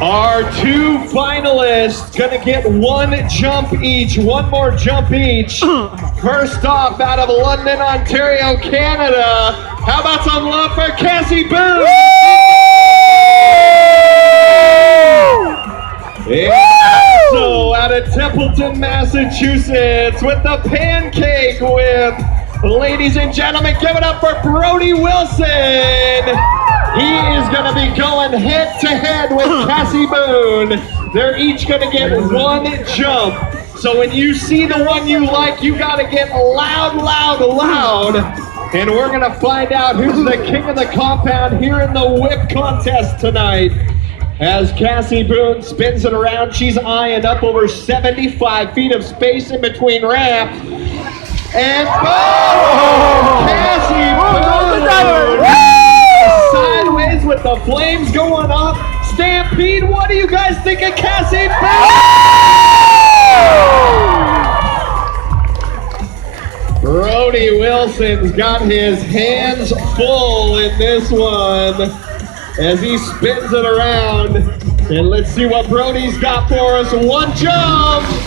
Our two finalists gonna get one jump each, one more jump each. First off, out of London, Ontario, Canada, how about some love for Cassie Boone? And also out of Templeton, Massachusetts, with the pancake whip. Ladies and gentlemen, give it up for Brody Wilson. He is going to be going head to head with Cassie Boone. They're each going to get one jump. So when you see the one you like, you got to get loud, loud, loud. And we're going to find out who's the king of the compound here in the whip contest tonight. As Cassie Boone spins it around, she's eyeing up over 75 feet of space in between ramp. And Cassie Boone! Sideways with the flames going up. Stampede, what do you guys think of Cassie Boone? Brody Wilson's got his hands full in this one as he spins it around. And let's see what Brody's got for us. One jump! Brody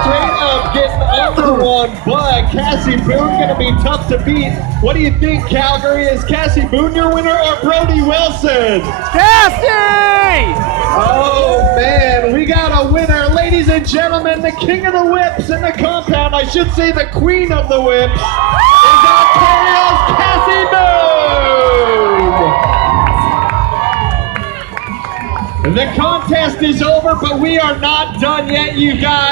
straight up getting under one, but Cassie Boone gonna be tough to beat. What do you think, Calgary? Is Cassie Boone your winner or Brody Wilson? Cassie! Oh man, we got a winner. Ladies and gentlemen, the king of the whips in the compound, I should say the queen of the whips, is Ontario's Cassie Boone! The contest is over, but we are not done yet, you guys.